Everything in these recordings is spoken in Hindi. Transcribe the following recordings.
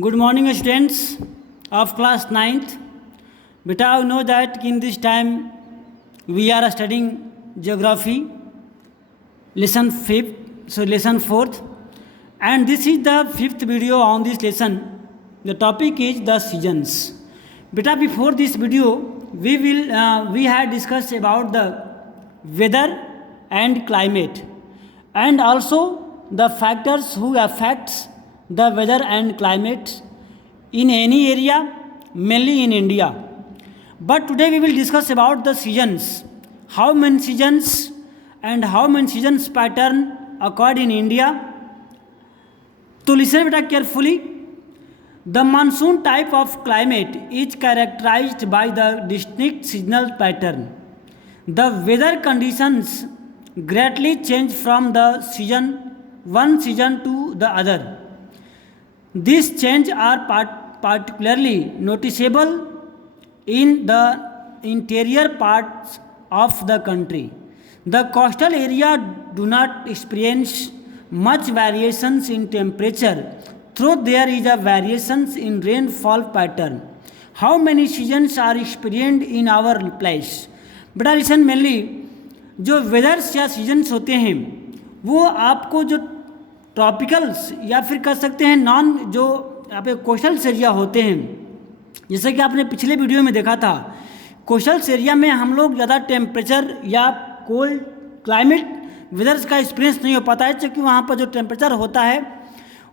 Good morning, students of class 9th. Beta, you know that in this time we are studying geography, lesson 4th, and this is the 5th video on this lesson. The topic is the seasons. Beta, before this video, we had discussed about the weather and climate, and also the factors who affects the weather and climate in any area, mainly in India. But today we will discuss about the seasons, how many seasons and how many seasons pattern occurred in India. So listen beta carefully. The monsoon type of climate is characterized by the distinct seasonal pattern. The weather conditions greatly change from the one season to the other. These changes are particularly noticeable in the interior parts of the country. The coastal area do not experience much variations in temperature, though there is a variations in rainfall pattern. How many seasons are experienced in our place? बड़ा रीजन मेनली जो वेदर्स या सीजन्स होते हैं वो आपको जो ट्रॉपिकल्स या फिर कह सकते हैं नॉन जो यहाँ पे कोस्टल एरिया होते हैं, जैसे कि आपने पिछले वीडियो में देखा था, कोस्टल एरिया में हम लोग ज़्यादा टेम्परेचर या कोल्ड क्लाइमेट वेदर्स का एक्सपीरियंस नहीं हो पाता है, क्योंकि वहाँ पर जो टेम्परेचर होता है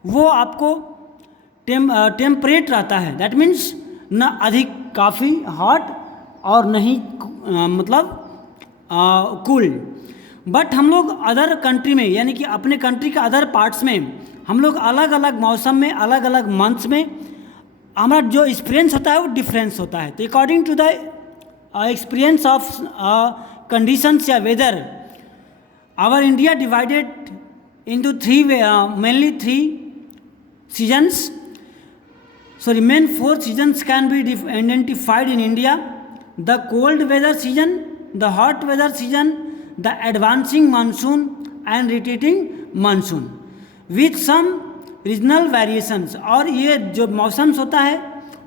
वो आपको टेम्परेट रहता है. दैट मीन्स न अधिक काफ़ी हॉट और नहीं कूल. बट हम लोग अदर कंट्री में यानी कि अपने कंट्री के अदर पार्ट्स में हम लोग अलग अलग मौसम में अलग अलग मंथ्स में हमारा जो एक्सपीरियंस होता है वो डिफरेंस होता है. तो according to the experience of conditions या weather, our India divided into mainly three seasons. So main 4 seasons can be identified in India: the cold weather season, the hot weather season, the advancing monsoon and retreating monsoon with some regional variations. और ये जो मौसम्स होता है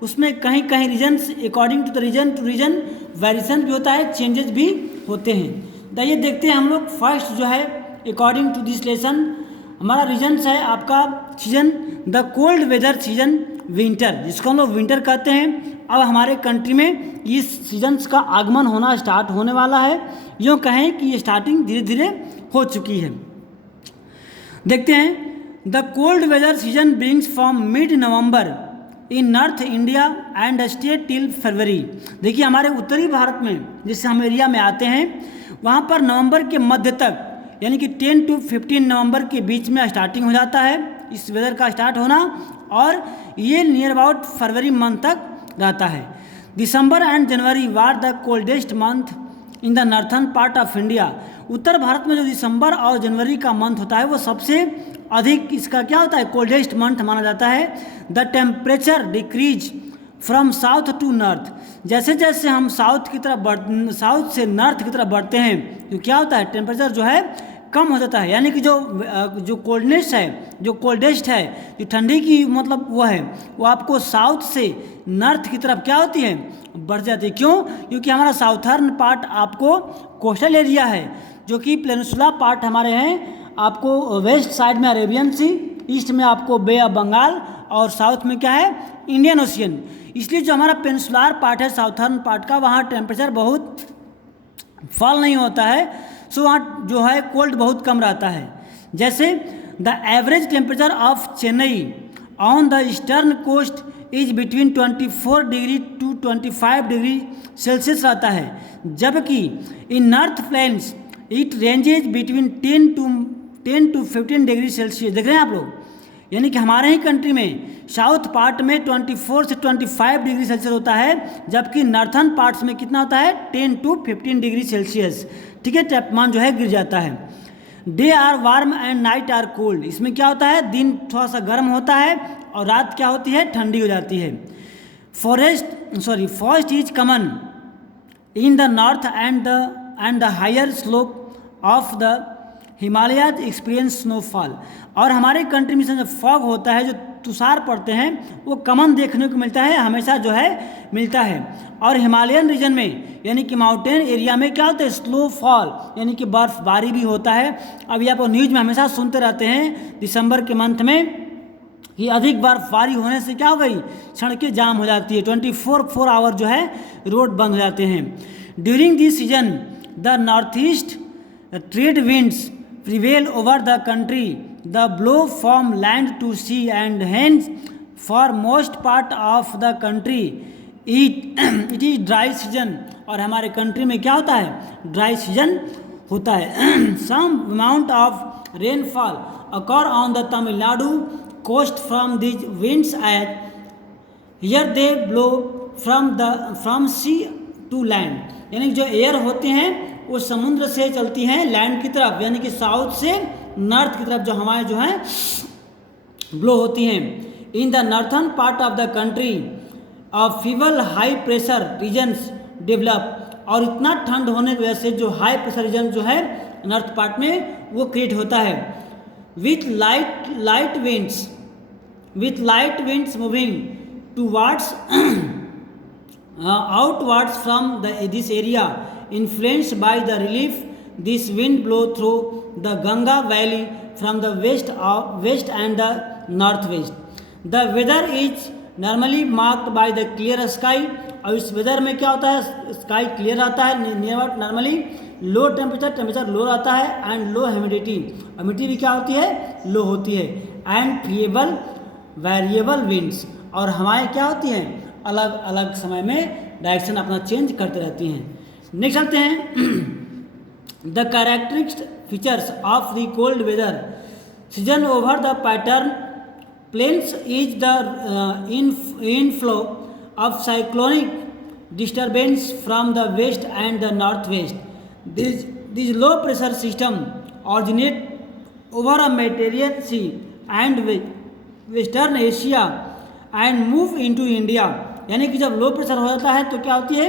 उसमें कहीं कहीं regions according to the region to region variation भी होता है, चेंजेस भी होते हैं. तो ये देखते हैं हम लोग. फर्स्ट जो है अकॉर्डिंग टू दिस लेसन हमारा रीजन्स है आपका season the cold weather season winter, जिसको हम लोग विंटर कहते हैं. अब हमारे कंट्री में इस सीजन्स का आगमन होना स्टार्ट होने वाला है. यूँ कहें कि ये स्टार्टिंग धीरे धीरे हो चुकी है. देखते हैं the cold weather season brings from mid November in north India and stay till February. देखिए हमारे उत्तरी भारत में जिससे हम एरिया में आते हैं वहाँ पर नवंबर के मध्य तक यानी कि 10 to 15 नवंबर के बीच में स्टार्टिंग हो जाता है इस वेदर का स्टार्ट होना, और ये नियर अबाउट फरवरी मंथ तक रहता है. December and January were the coldest month in the northern part of India. उत्तर भारत में जो दिसंबर और जनवरी का मंथ होता है वो सबसे अधिक इसका क्या होता है, कोल्डेस्ट मंथ माना जाता है. The temperature decreases from south to north. जैसे जैसे हम साउथ साउथ से नॉर्थ की तरफ बढ़ते हैं तो क्या होता है, टेम्परेचर जो है कम हो जाता है. यानी कि जो कोल्डनेस है, जो कोल्डेस्ट है, जो ठंडी की मतलब वो है, वो आपको साउथ से नॉर्थ की तरफ क्या होती है, बढ़ जाती है. क्यों? क्योंकि हमारा साउथर्न पार्ट आपको कोस्टल एरिया है, जो कि पेनिनसुला पार्ट हमारे हैं आपको वेस्ट साइड में अरेबियन सी, ईस्ट में आपको बे ऑफ बंगाल, और साउथ में क्या है, इंडियन ओशियन. इसलिए जो हमारा पेनिनसुलर पार्ट है साउथर्न पार्ट का, वहाँ टेम्परेचर बहुत फॉल नहीं होता है. सो वहाँ जो है कोल्ड बहुत कम रहता है. जैसे the average temperature of Chennai on the eastern coast is between 24 degree to 25 degree Celsius रहता है, जबकि in north plains it ranges between 10 to 15 degree Celsius. देख रहे हैं आप लोग, यानी कि हमारे ही कंट्री में साउथ पार्ट में 24 से 25 डिग्री सेल्सियस होता है, जबकि नॉर्थन पार्ट्स में कितना होता है, 10 to 15 डिग्री सेल्सियस. ठीक है, तापमान जो है गिर जाता है. Day are warm and night are cold. इसमें क्या होता है, दिन थोड़ा सा गर्म होता है और रात क्या होती है, ठंडी हो जाती है. Forest is common in the north and the higher slope of the Himalayas experience snowfall. और हमारे कंट्री में जो फॉग होता है, जो तुषार पड़ते हैं वो कमन देखने को मिलता है, हमेशा जो है मिलता है। और हिमालयन रीजन में यानी कि माउंटेन एरिया में क्या होता है, स्लो फॉल यानी कि बर्फबारी भी होता है। अभी आप न्यूज़ में हमेशा सुनते रहते हैं दिसंबर के मंथ में कि अधिक बर्फबारी होने से क्या हो गई, सड़कें जाम हो जाती है, 24 आवर जो है रोड बंद हो जाते हैं। During this season the north east trade winds prevail over the country, the blow from land to sea and hence for most part of the country it is dry season. और हमारे कंट्री में क्या होता है, ड्राई सीजन होता है। Some amount of rainfall occur on the Tamil Nadu coast from these winds at here they blow from sea to land, यानी जो एयर होते हैं वो समुद्र से चलती हैं लैंड की तरफ, यानी कि साउथ से नॉर्थ की तरफ जो हवाएं जो हैं ब्लो होती हैं। In the northern part of the country of feeble high pressure regions develop, और इतना ठंड होने की वजह से जो हाई प्रेशर रीजन जो है नॉर्थ पार्ट में वो क्रिएट होता है। With light winds moving towards outwards from this area influenced by the relief this wind blow through the Ganga valley from the west and the northwest. The weather is normally marked by the clear sky, और इस वेदर में क्या होता है, स्काई क्लियर आता है, नॉर्मली लो टेम्परेचर लो रहता है, एंड लो ह्यूमिडिटी भी क्या होती है, लो होती है, एंड वेरिएबल विंड्स, और हवाएं क्या होती हैं, अलग अलग समय में डायरेक्शन अपना चेंज करते रहती हैं। नेक्स्ट चलते हैं the characteristic features of the cold weather season over the pattern plains is the inflow of cyclonic disturbance from the west and the north west. This low pressure system originate over a Mediterranean sea and western Asia and move into India, यानी कि जब लो प्रेशर हो जाता है तो क्या होती है,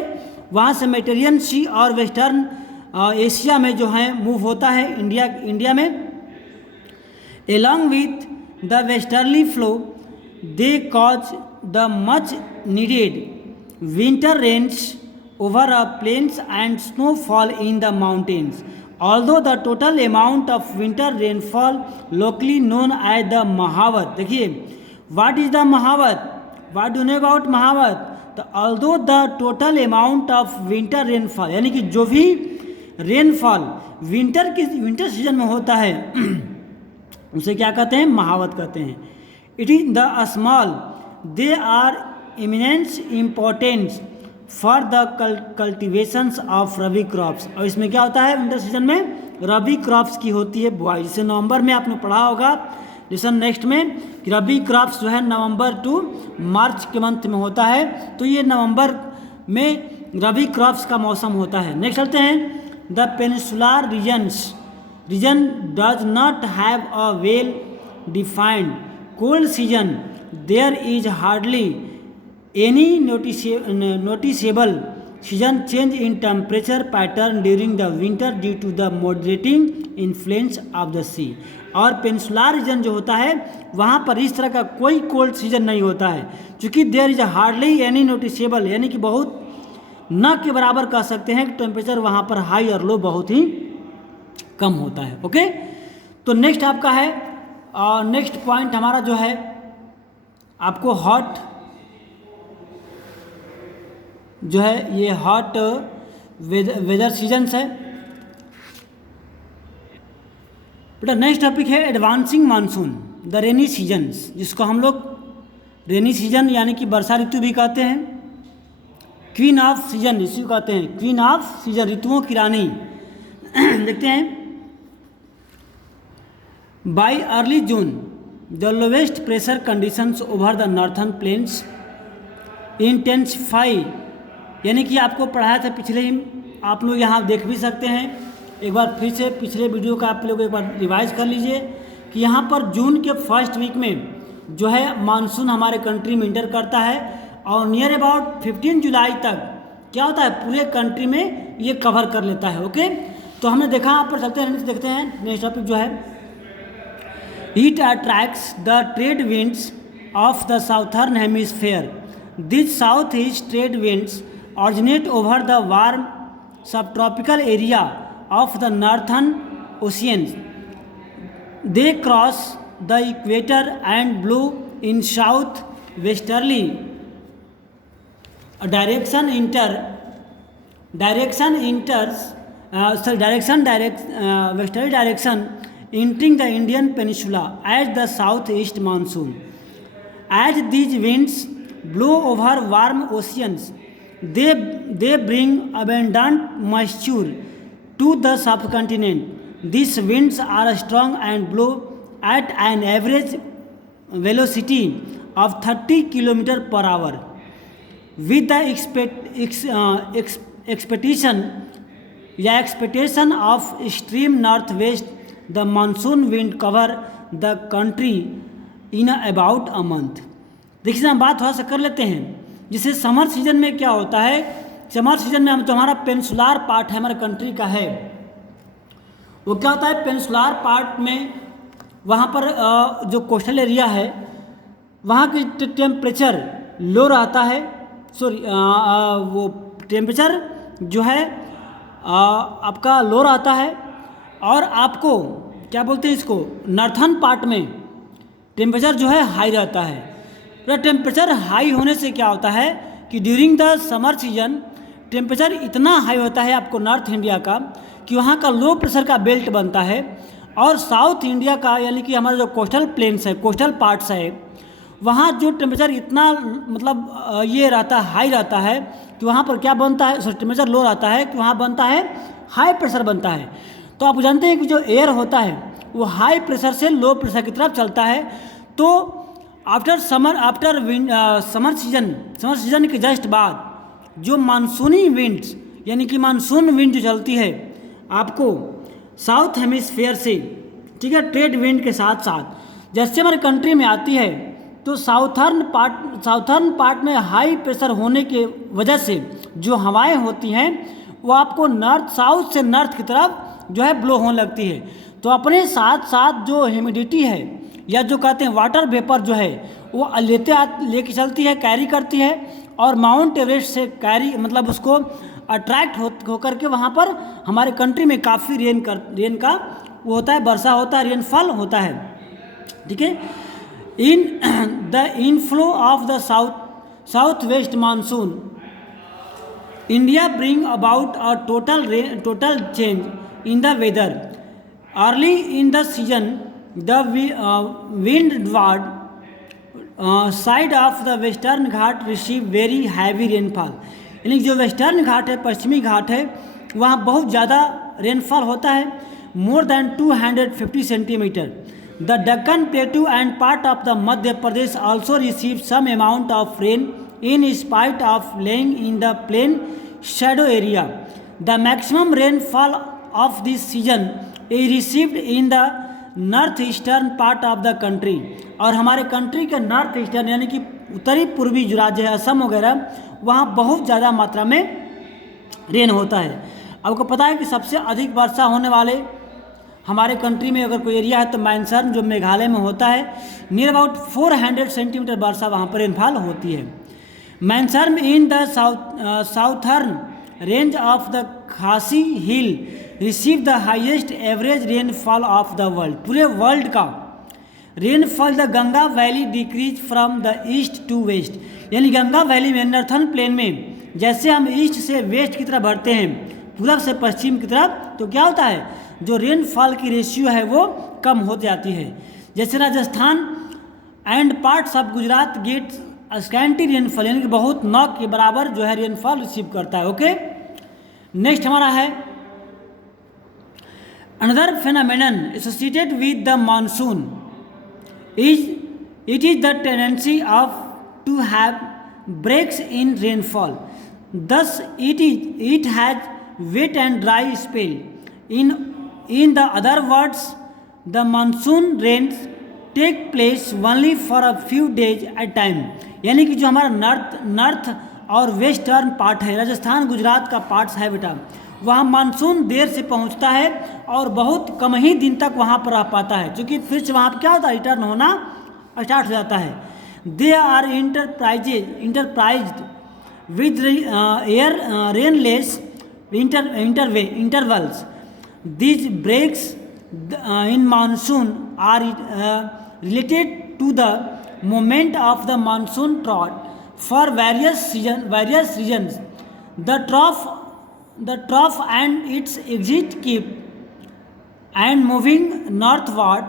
वहाँ से मेडिटेरियन सी और वेस्टर्न एशिया में जो है मूव होता है इंडिया में। Along with the westerly flow they cause the much needed winter rains over a plains and snowfall in the mountains, although the total amount of winter rainfall locally known as the mahawat. What is the mahawat what, do know नो अबाउट महावत, तो although the total amount of winter rainfall, यानी कि जो भी रेनफॉल विंटर सीजन में होता है उसे क्या कहते हैं, महावत कहते हैं। It is the small they are eminence importance for the cultivations of rabi crops, और इसमें क्या होता है, विंटर सीजन में रबी क्रॉप्स की होती है बुआई, जैसे नवंबर में आपने पढ़ा होगा लेसन नेक्स्ट में कि रबी क्रॉप्स जो है नवंबर टू मार्च के मंथ में होता है, तो ये नवंबर में रबी क्रॉप्स का मौसम होता है। नेक्स्ट चलते हैं the peninsular region does not have a well defined cold season, there is hardly any noticeable season change in temperature pattern during the winter due to the moderating influence of the sea. और पेनिसुलर रीजन जो होता है वहाँ पर इस तरह का कोई कोल्ड सीजन नहीं होता है, क्योंकि there is hardly any noticeable, यानी कि बहुत न के बराबर कह सकते हैं कि टेम्परेचर वहाँ पर हाई और लो बहुत ही कम होता है। ओके, तो नेक्स्ट आपका है और नेक्स्ट पॉइंट हमारा जो है आपको हॉट जो है ये हॉट वेदर सीजन्स है। बेटा नेक्स्ट टॉपिक है advancing monsoon the rainy seasons, जिसको हम लोग रेनी सीजन यानी कि वर्षा ऋतु भी कहते हैं, क्वीन ऑफ सीजन इसी को कहते हैं, क्वीन ऑफ सीजन ऋतुओं की रानी। देखते हैं by early June the lowest pressure conditions over the northern plains intensify, यानी कि आपको पढ़ाया था पिछले ही, आप लोग यहाँ देख भी सकते हैं, एक बार फिर से पिछले वीडियो का आप लोग एक बार रिवाइज कर लीजिए कि यहाँ पर जून के फर्स्ट वीक में जो है मानसून हमारे कंट्री में इंटर करता है और नियर अबाउट 15 जुलाई तक क्या होता है पूरे कंट्री में ये कवर कर लेता है। ओके, तो हमने देखा यहाँ पर चलते हैं, देखते हैं नेक्स्ट टॉपिक जो है it attracts the trade winds of the southern hemisphere. These southeast trade winds originate over the warm subtropical area of the northern oceans. They cross the equator and blow in south-westerly westerly direction, entering the Indian Peninsula as the southeast monsoon. As these winds blow over warm oceans, they bring abundant moisture to the subcontinent. These winds are strong and blow at an average velocity of 30 km per hour. With the expectation of extreme northwest, the monsoon wind cover the country in about a month. देखिए हम बात थोड़ा सा कर लेते हैं, जिसे समर सीजन में क्या होता है। समर सीजन में हम जो हमारा पेनिसुलार पार्ट है हमारे कंट्री का है, वो क्या होता है, पेनिसुलार पार्ट में वहाँ पर जो कोस्टल एरिया है वहाँ की टेम्परेचर लो रहता है, वो टेम्परेचर जो है आपका लो रहता है, और आपको क्या बोलते हैं इसको, नॉर्थन पार्ट में टेम्परेचर जो है हाई रहता है। तो टेम्परेचर हाई होने से क्या होता है कि during the summer season temperature इतना हाई होता है आपको नॉर्थ इंडिया का कि वहाँ का लो प्रेशर का बेल्ट बनता है, और साउथ इंडिया का यानी कि हमारा जो कोस्टल प्लेन्स है, कोस्टल पार्ट्स है, वहाँ जो टेम्परेचर इतना मतलब ये रहता है, हाई रहता है कि वहाँ पर क्या बनता है, टेम्परेचर लो रहता है कि वहाँ बनता है हाई प्रेशर बनता है। तो आप जानते हैं कि जो एयर होता है वो हाई प्रेशर से लो प्रेशर की तरफ चलता है। तो आफ्टर समर सीजन के जस्ट बाद जो मानसूनी विंड्स यानी कि मानसून विंड जो चलती है आपको साउथ हेमिस्फीयर से, ठीक है, ट्रेड विंड के साथ साथ जैसे हमारे कंट्री में आती है, तो साउथर्न पार्ट में हाई प्रेशर होने के वजह से जो हवाएं होती हैं वो आपको साउथ से नॉर्थ की तरफ जो है ब्लो होने लगती है। तो अपने साथ साथ जो ह्यूमिडिटी है या जो कहते हैं वाटर वेपर जो है वो लेके चलती है, कैरी करती है, और माउंट एवरेस्ट से मतलब उसको अट्रैक्ट होकर के वहाँ पर हमारे कंट्री में काफ़ी रेन का वो होता है, वर्षा होता है, रेनफॉल होता है, ठीक है। In the inflow of the south west monsoon India bring about a total change in the weather. Early in the season, the windward side of the western Ghat receive very heavy rainfall. यानी जो वेस्टर्न घाट है, पश्चिमी घाट है, वहाँ बहुत ज़्यादा रेनफॉल होता है, more than 250 centimetre. The Deccan Plateau and part of the Madhya Pradesh also receive some amount of rain in spite of laying in the plain shadow area. The maximum rainfall of this season is received in the north eastern part of the country, और हमारे कंट्री के नॉर्थ ईस्टर्न यानी कि उत्तरी पूर्वी जो राज्य है असम वगैरह, वहाँ बहुत ज़्यादा मात्रा में रेन होता है। आपको पता है कि सबसे अधिक वर्षा होने वाले हमारे कंट्री में अगर कोई एरिया है तो मानसर्न जो मेघालय में होता है, नियर अबाउट 400 सेंटीमीटर वर्षा वहाँ पर रेनफॉल होती है। Monsoon in the southern range of the Khasi hill receive the highest average rainfall of the world. पूरे वर्ल्ड का rainfall the Ganga valley decreases from the east to west, यानी गंगा वैली में नॉर्थन प्लेन में जैसे हम ईस्ट से वेस्ट की तरफ बढ़ते हैं, पूरब से पश्चिम की तरफ, तो क्या होता है जो रेनफॉल की रेशियो है वो कम हो जाती है। जैसे Rajasthan and parts of Gujarat get scanty rainfall, यानी कि बहुत न के बराबर जो है रेनफॉल रिसीव करता है। ओके, नेक्स्ट हमारा है another phenomenon associated with the monsoon it is the tendency of to have breaks in rainfall, thus it has wet and dry spell. In the other words, the monsoon rains take place only for a few days at time. यानी कि जो हमारा नॉर्थ और वेस्टर्न पार्ट है, राजस्थान गुजरात का पार्ट्स है बेटा, वहाँ मानसून देर से पहुँचता है और बहुत कम ही दिन तक वहाँ पर रह पाता है, क्योंकि फिर से वहाँ पर क्या होता है रिटर्न होना स्टार्ट हो जाता है। They are enterprised with rainless intervals. These breaks in monsoon are related to the moment of the monsoon drought for various reasons. The trough and its exit keep and moving northward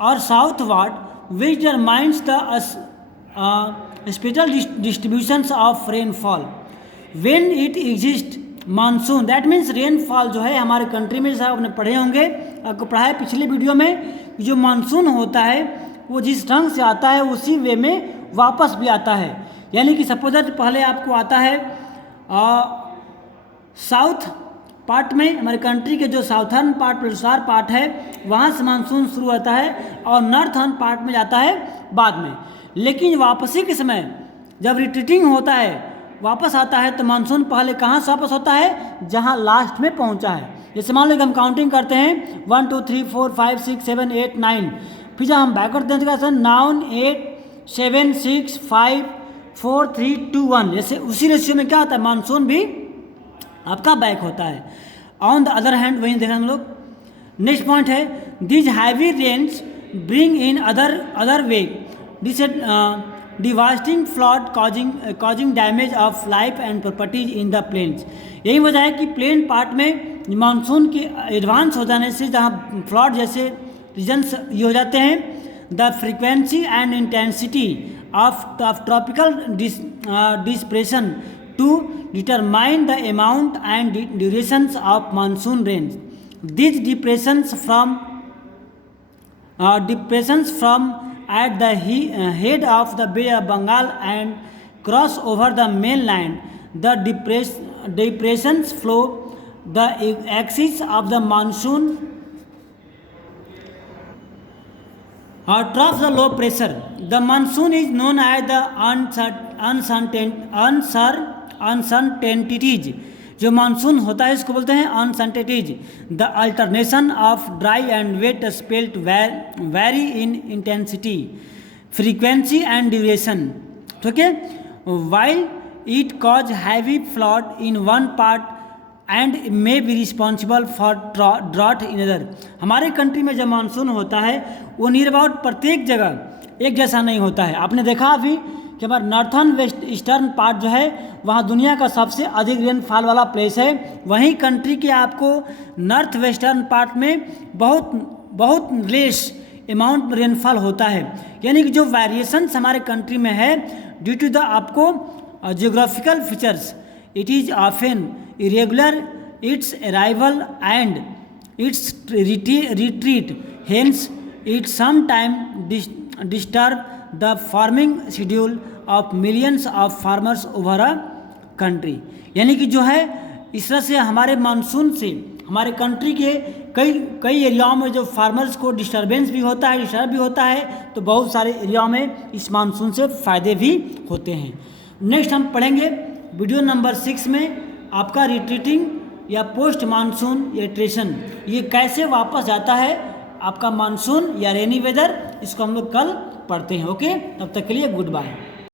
or southward, which determines the spatial distributions of rainfall. When it exists monsoon, that means rainfall जो है हमारे कंट्री में, जैसा आपने पढ़े होंगे, आपको पढ़ा है पिछले वीडियो में, जो मानसून होता है वो जिस ढंग से आता है उसी वे में वापस भी आता है। यानी कि सपोज पहले आपको आता है साउथ पार्ट में, हमारे कंट्री के जो साउथर्न पार्ट प्रसार पार्ट है वहाँ से मानसून शुरू होता है और नॉर्थर्न पार्ट में जाता है बाद में। लेकिन वापसी के समय जब रिट्रीटिंग होता है, वापस आता है, तो मानसून पहले कहाँ से वापस होता है, जहाँ लास्ट में पहुँचा है। जैसे मान लो कि हम काउंटिंग करते हैं 1 2 3 4 5 6 7 8 9, फिर जब हम बैकवर्ड देते हैं 9 8 7 6 5 4 3 2 1, जैसे उसी रेशियो में क्या होता है, मानसून भी आपका बैक होता है। ऑन द अदर हैंड वहीं देखा हम लोग। नेक्स्ट पॉइंट है this heavy rains bring in other way this devastating flood causing damage of life and properties in the plains. यही वजह है कि प्लेन पार्ट में मानसून के एडवांस हो जाने से जहाँ फ्लड जैसे रीजन्स ये हो जाते हैं, the frequency and intensity of tropical depression to determine the amount and durations of monsoon rains. These depressions from at the head of the Bay of Bengal and cross over the mainland. The depressions flow the axis of the monsoon trough the low pressure. The monsoon is known as the uncertainties. जो मानसून होता है इसको बोलते हैं uncertainties. The alternation of dry and wet spelt vary in intensity, frequency and duration. ठीक है, while it cause heavy flood in one part and may be responsible for drought in other. हमारे कंट्री में जब मानसून होता है वो नियर अबाउट प्रत्येक जगह एक जैसा नहीं होता है। आपने देखा अभी कि हमारा नॉर्थर्न वेस्ट ईस्टर्न पार्ट जो है वहाँ दुनिया का सबसे अधिक रेनफॉल वाला प्लेस है। वहीं कंट्री के आपको नॉर्थ वेस्टर्न पार्ट में बहुत लेस अमाउंट में रेनफॉल होता है। यानी कि जो वेरिएशंस हमारे कंट्री में है ड्यू टू द आपको geographical features, it is often irregular its arrival and its retreat, hence it some time disturb the farming schedule of millions of farmers over a country. यानी कि जो है इस तरह से हमारे मानसून से हमारे कंट्री के कई एरियाओं में जो फार्मर्स को डिस्टर्ब भी होता है, तो बहुत सारे एरियाओं में इस मानसून से फ़ायदे भी होते हैं। नेक्स्ट हम पढ़ेंगे वीडियो नंबर 6 में आपका रिट्रीटिंग या पोस्ट मानसून या ट्रेशन, ये कैसे वापस जाता है आपका मानसून या रेनी वेदर, इसको हम लोग कल पढ़ते हैं। ओके, तब तक के लिए गुड बाय।